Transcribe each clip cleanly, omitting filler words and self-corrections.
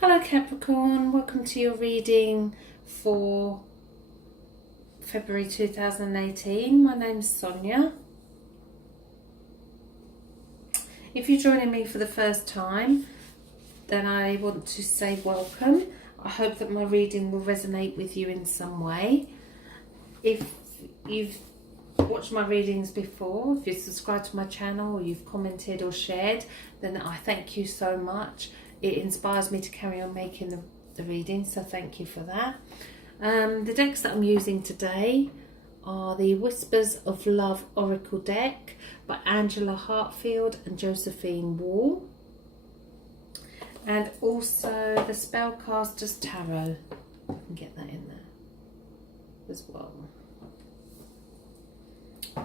Hello Capricorn, welcome to your reading for February 2018. My name's Sonia. If you're joining me for the first time, then I want to say welcome. I hope that my reading will resonate with you in some way. If you've watched my readings before, if you've subscribed to my channel or you've commented or shared, then I thank you so much. It inspires me to carry on making the reading, so thank you for that. The decks that I'm using today are the Whispers of Love Oracle deck by Angela Hartfield and Josephine Wall, and also the Spellcaster's Tarot. I can get that in there as well.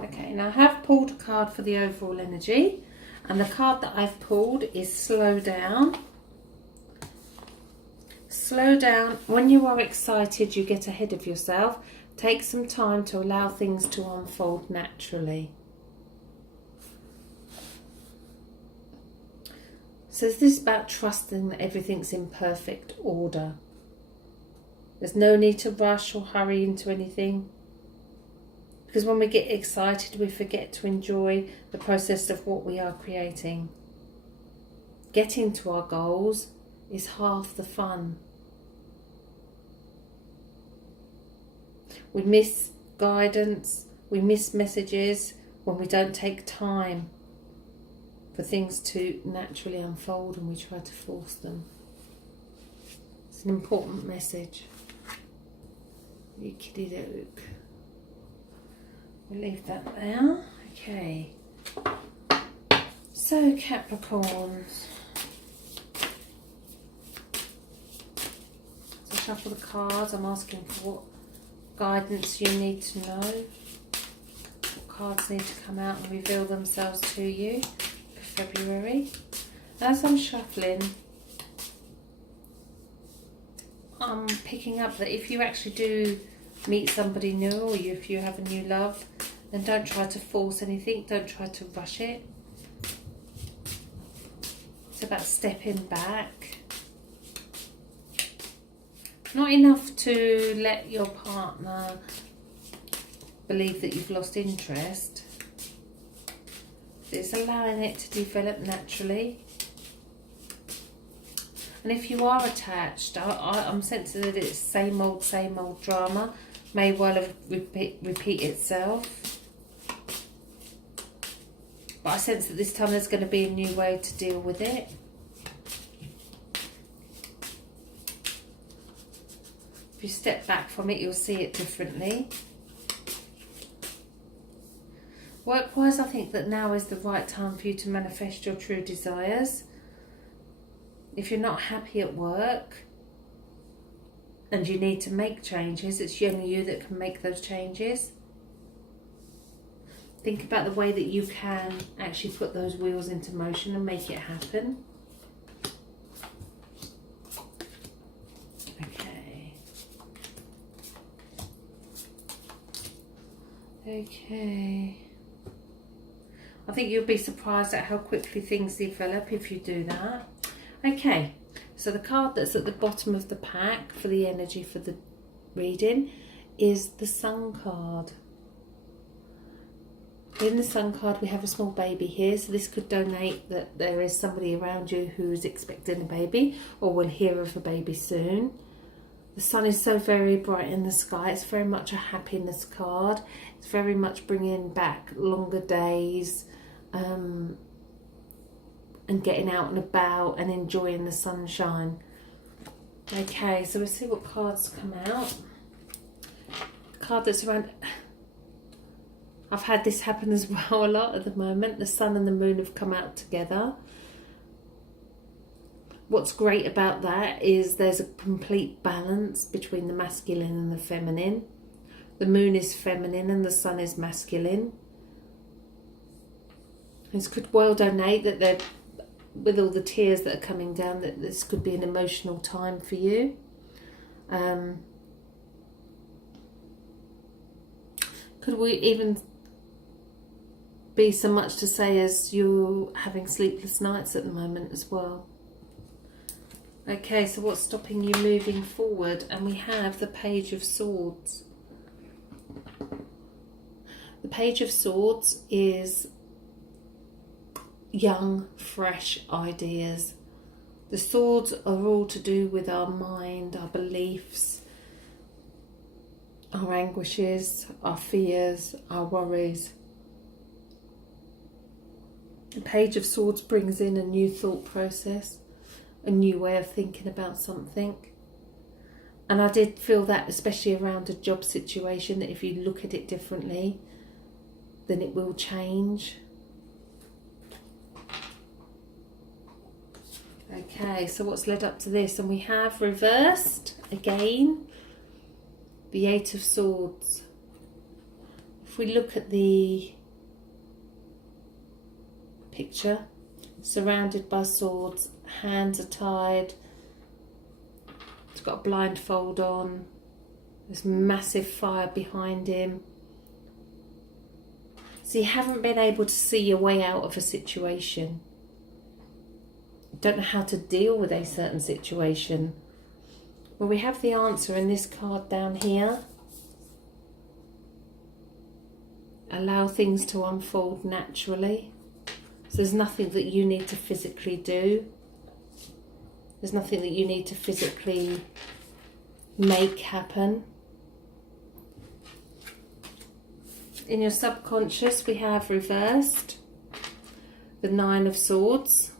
Okay, now I have pulled a card for the overall energy, and the card that I've pulled is Slow Down. Slow down. When you are excited, you get ahead of yourself. Take some time to allow things to unfold naturally. So this is about trusting that everything's in perfect order. There's no need to rush or hurry into anything. Because when we get excited, we forget to enjoy the process of what we are creating. Getting to our goals is half the fun. We miss guidance, we miss messages when we don't take time for things to naturally unfold and we try to force them. It's an important message. You kiddie doke. We'll leave that there. Okay. So Capricorns. So shuffle the cards. I'm asking for what guidance you need to know. What cards need to come out and reveal themselves to you for February. As I'm shuffling, I'm picking up that if you actually do meet somebody new, or if you have a new love, then don't try to force anything, don't try to rush it. It's about stepping back. Not enough to let your partner believe that you've lost interest. It's allowing it to develop naturally. And if you are attached, I'm sensing that it's same old drama. May well have repeat itself. But I sense that this time there's going to be a new way to deal with it. If you step back from it, you'll see it differently. Work-wise, I think that now is the right time for you to manifest your true desires. If you're not happy at work and you need to make changes, it's only you that can make those changes. Think about the way that you can actually put those wheels into motion and make it happen. Okay. I think you'll be surprised at how quickly things develop if you do that. Okay, so the card that's at the bottom of the pack for the energy for the reading is the Sun card. In the Sun card we have a small baby here, so this could donate that there is somebody around you who is expecting a baby or will hear of a baby soon. The sun is so very bright in the sky. It's very much a happiness card. It's very much bringing back longer days and getting out and about and enjoying the sunshine. Okay, so we'll see what cards come out. The card that's around... I've had this happen as well a lot at the moment. The sun and the moon have come out together. What's great about that is there's a complete balance between the masculine and the feminine. The moon is feminine and the sun is masculine. This could well donate that they're, with all the tears that are coming down, that this could be an emotional time for you. Could we even be so much to say as you're having sleepless nights at the moment as well? Okay, so what's stopping you moving forward? And we have the Page of Swords. The Page of Swords is young, fresh ideas. The swords are all to do with our mind, our beliefs, our anguishes, our fears, our worries. The Page of Swords brings in a new thought process, a new way of thinking about something. And I did feel that, especially around a job situation, that if you look at it differently, then it will change. Okay, so what's led up to this? And we have reversed again the Eight of Swords. If we look at the picture, surrounded by swords, hands are tied, he's got a blindfold on, there's massive fire behind him. So you haven't been able to see your way out of a situation. You don't know how to deal with a certain situation. Well, we have the answer in this card down here. Allow things to unfold naturally. So there's nothing that you need to physically do. There's nothing that you need to physically make happen. In your subconscious, we have reversed the Nine of Swords.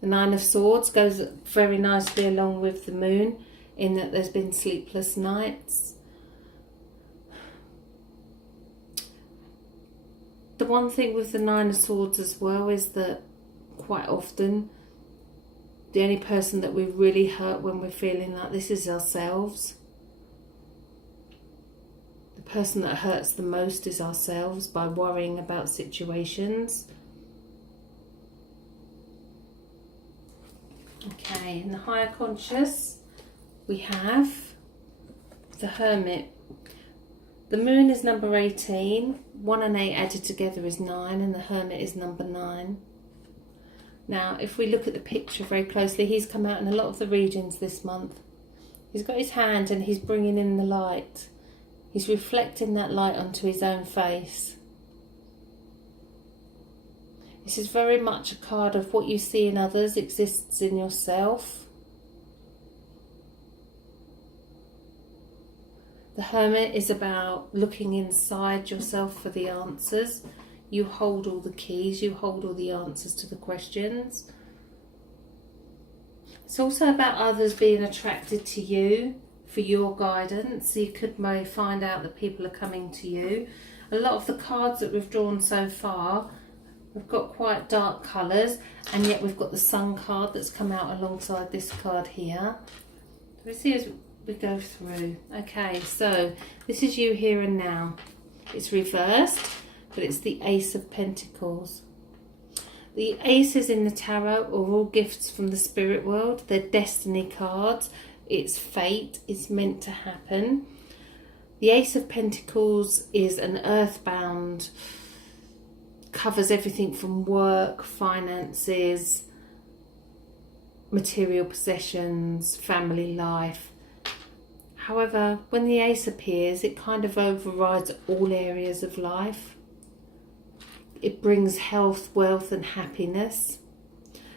The Nine of Swords goes very nicely along with the moon, in that there's been sleepless nights. The one thing with the Nine of Swords as well is that quite often the only person that we really hurt when we're feeling like this is ourselves. The person that hurts the most is ourselves by worrying about situations. Okay, in the higher conscious, we have the Hermit. The moon is number 18. 1 and 8 added together is 9, and the Hermit is number 9. Now, if we look at the picture very closely, he's come out in a lot of the readings this month. He's got his hand and he's bringing in the light. He's reflecting that light onto his own face. This is very much a card of what you see in others exists in yourself. The Hermit is about looking inside yourself for the answers. You hold all the keys, you hold all the answers to the questions. It's also about others being attracted to you for your guidance. So you could may find out that people are coming to you. A lot of the cards that we've drawn so far, we've got quite dark colours, and yet we've got the Sun card that's come out alongside this card here. We see as we go through. Okay, so this is you here and now. It's reversed, but it's the Ace of Pentacles. The aces in the tarot are all gifts from the spirit world. They're destiny cards. It's fate. It's meant to happen. The Ace of Pentacles is an earthbound, covers everything from work, finances, material possessions, family life. However, when the Ace appears, it kind of overrides all areas of life. It brings health, wealth and happiness.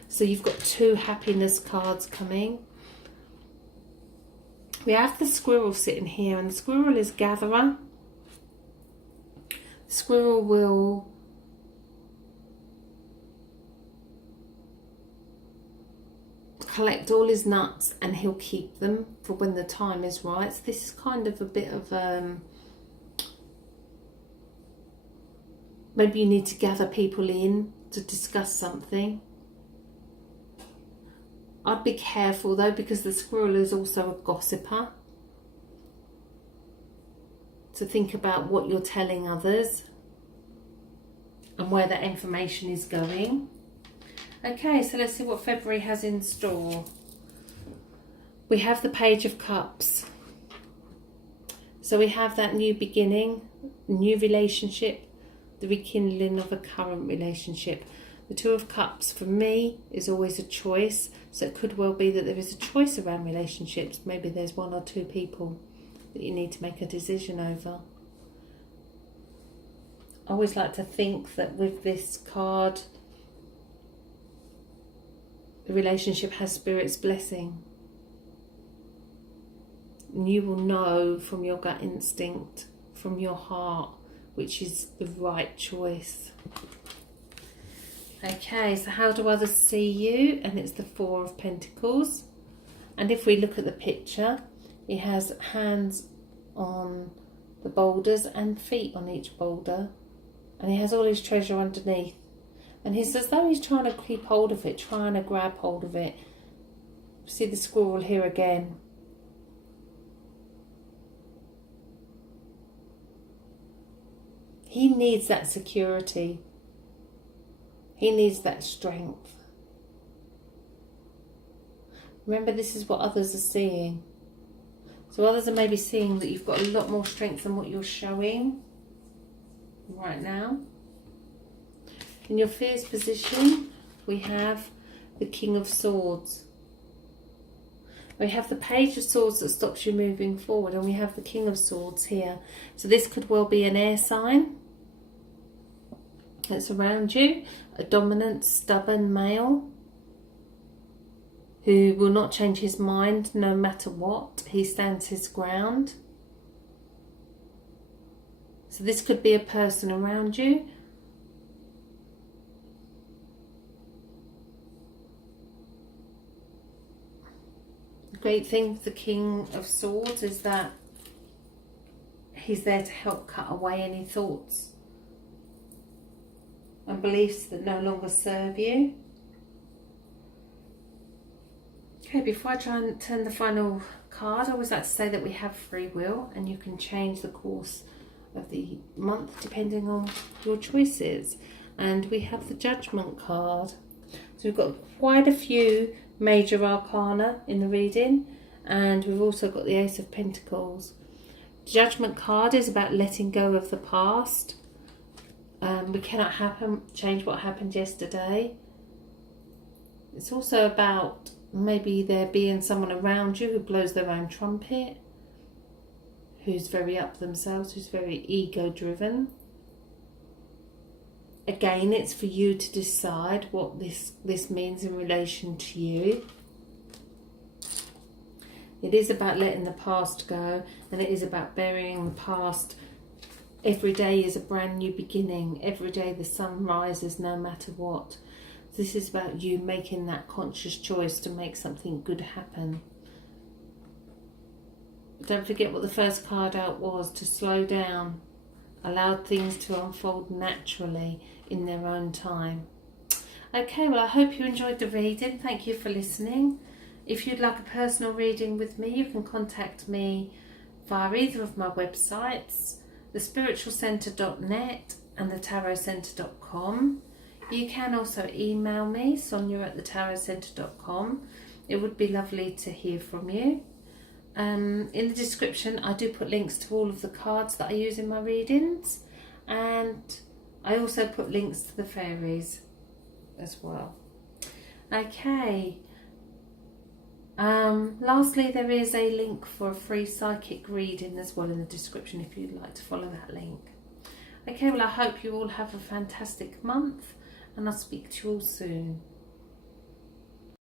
So you've got 2 happiness cards coming. We have the squirrel sitting here, and the squirrel is gatherer. The squirrel will collect all his nuts and he'll keep them for when the time is right. So this is kind of a bit of maybe you need to gather people in to discuss something. I'd be careful though, because the squirrel is also a gossiper. So think about what you're telling others and where that information is going. Okay, so let's see what February has in store. We have the Page of Cups. So we have that new beginning, new relationship, the rekindling of a current relationship. The Two of Cups for me is always a choice, so it could well be that there is a choice around relationships. Maybe there's one or two people that you need to make a decision over. I always like to think that with this card, the relationship has Spirit's blessing. And you will know from your gut instinct, from your heart, which is the right choice. Okay, so how do others see you? And it's the Four of Pentacles. And if we look at the picture, he has hands on the boulders and feet on each boulder. And he has all his treasure underneath. And he's as though he's trying to keep hold of it, trying to grab hold of it. See the squirrel here again. He needs that security. He needs that strength. Remember, this is what others are seeing. So others are maybe seeing that you've got a lot more strength than what you're showing right now. In your fears position, we have the King of Swords. We have the Page of Swords that stops you moving forward, and we have the King of Swords here. So this could well be an air sign that's around you, a dominant, stubborn male who will not change his mind no matter what. He stands his ground. So this could be a person around you. The great thing with the King of Swords is that he's there to help cut away any thoughts and beliefs that no longer serve you. Okay, before I try and turn the final card, I always like to say that we have free will and you can change the course of the month depending on your choices. And we have the Judgment card. So we've got quite a few major arcana in the reading, and we've also got the Ace of Pentacles. The Judgment card is about letting go of the past. We cannot change what happened yesterday. It's also about maybe there being someone around you who blows their own trumpet, who's very up themselves, who's very ego driven. Again, it's for you to decide what this means in relation to you. It is about letting the past go, and it is about burying the past. Every day is a brand new beginning. Every day the sun rises no matter what. This is about you making that conscious choice to make something good happen. Don't forget what the first card out was, to slow down. Allow things to unfold naturally in their own time. Okay, well I hope you enjoyed the reading. Thank you for listening. If you'd like a personal reading with me, you can contact me via either of my websites, thespiritualcentre.net and thetarotcentre.com. You can also email me, sonia@thetarotcentre.com. It would be lovely to hear from you. In the description I do put links to all of the cards that I use in my readings, and I also put links to the fairies as well. Okay. Lastly, there is a link for a free psychic reading as well in the description if you'd like to follow that link. Okay, well I hope you all have a fantastic month, and I'll speak to you all soon.